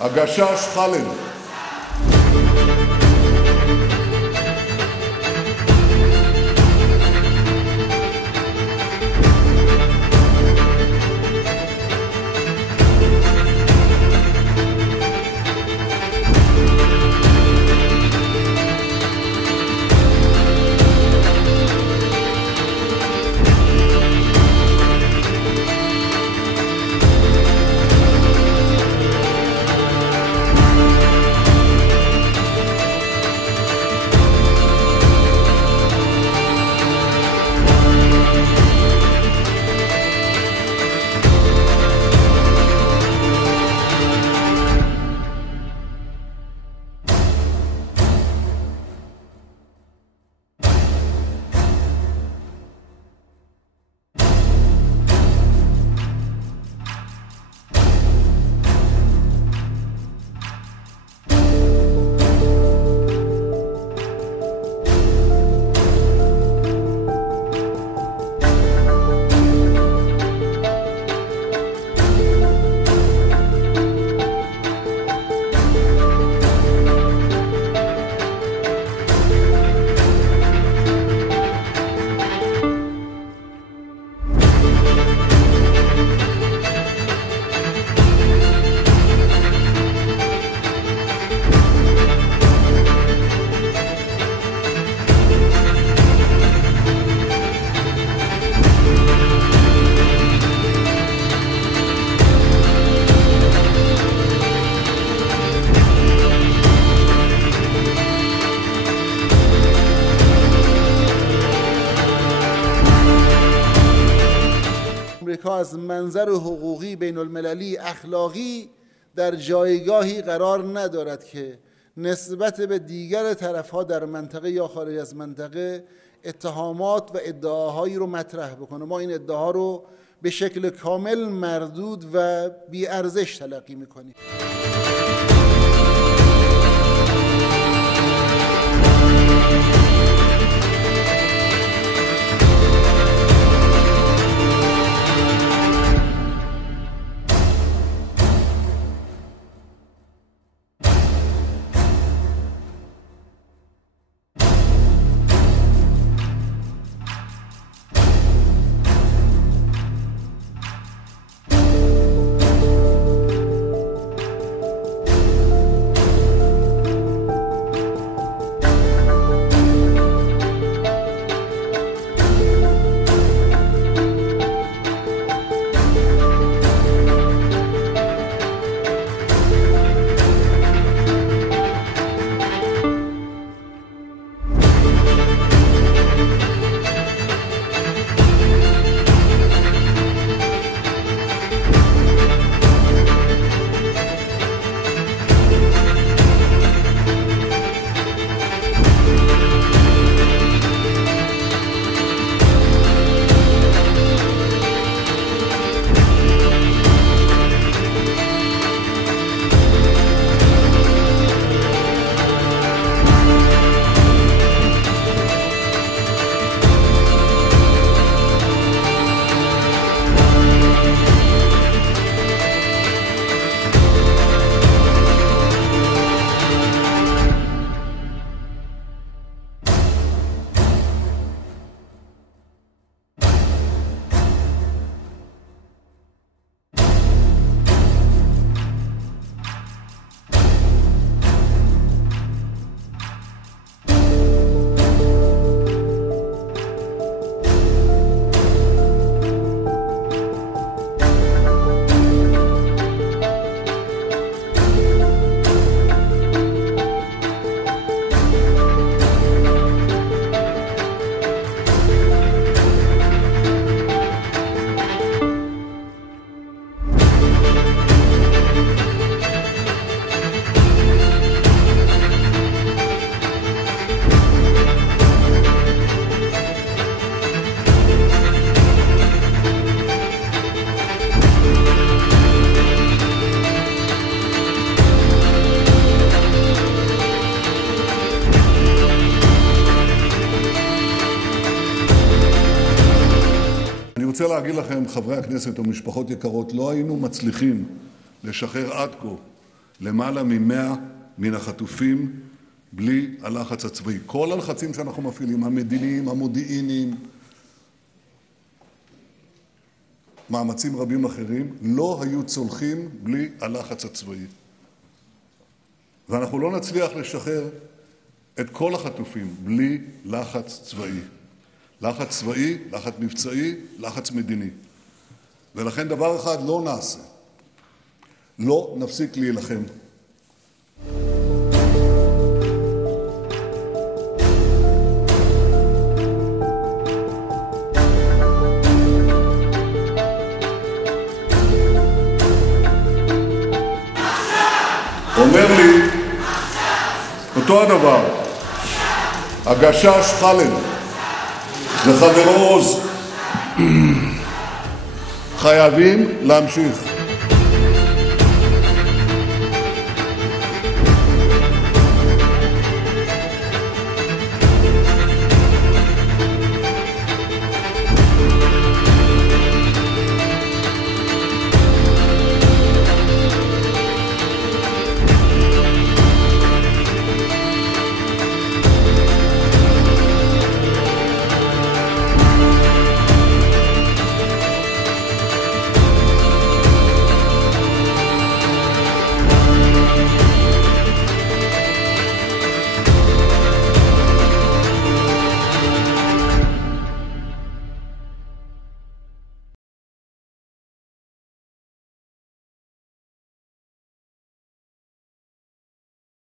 הגשש חאלד. آمریکا از منظر حقوقی بین المللی اخلاقی در جایگاهی قرار ندارد که نسبت به دیگر طرفها در منطقه یا خارج از منطقه اتهامات و ادعاهایی رو مطرح بکنه. ما این ادعاها رو به شکل کامل مردود و بی‌ارزش تلقی میکنیم. רוצה להגיד לכם, חברי הכנסת ומשפחות יקרות, לא היינו מצליחים לשחרר עד כה למעלה מ100 מן החטופים בלי הלחץ הצבאי. כל הלחצים שאנחנו מפעילים, המדיניים, המודיעיניים, מאמצים רבים אחרים, לא היו צולחים בלי הלחץ הצבאי. ואנחנו לא נצליח לשחרר את כל החטופים בלי לחץ צבאי. לחץ צבאי, לחץ מבצעי, לחץ מדיני. ולכן דבר אחד לא נעשה. לא נפסיק להילחם. אומר לי אותו הדבר הגשש חלד וחברו עוז. חייבים להמשיך.